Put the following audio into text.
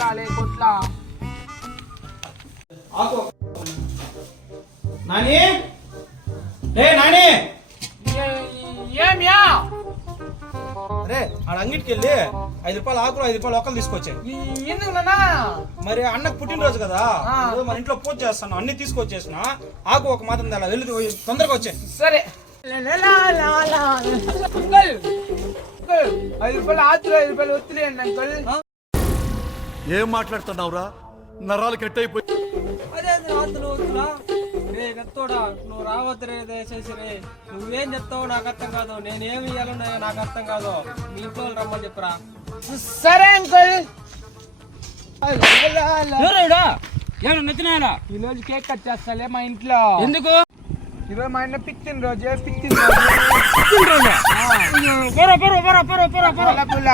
కొట్లాలే కొట్లా నాని రే నాని ఏమ్యా అరే ఆడ అంగిటికి వెళ్ళి 5 రూపాయలు ఆకులు 5 రూపాయలు ఒక్కలు తీసుకొచ్చాయి. ఎందుకు నాన్నా మరి అన్నకు పుట్టినరోజు కదా మన ఇంట్లో పూజ చేస్తాను అన్ని తీసుకొచ్చేసిన ఆకు ఒక మాత్రం తెల వెళ్ళి తొందరగా వచ్చాయి. సరే 5 రూపాయలు ఆతులు 5 రూపాయలు వత్తులేండి అంకుల్. ఏం మాట్లాడుతున్నావురా? నరాలు కట్టయిపోయి. అదే ఆతులు వద్దులా రే కత్తోడా నువ్వు రావద్దు రే దయచేసి రే నువ్వేం చెప్తావో నాకు అర్థం కాదు నేనేమి ఇవ్వాలన్నాయో నాకు అర్థం కాదు మీ ఇంట్లో రమ్మని చెప్పురా. సరే అంకుల్. ఏమన్నా నచ్చినాయనా ఈ రోజు కేక్ కట్ చేస్తాలే మా ఇంట్లో. ఎందుకు ఈరోజు మా ఇంట్లో పిక్కిన రోజు పుల్ల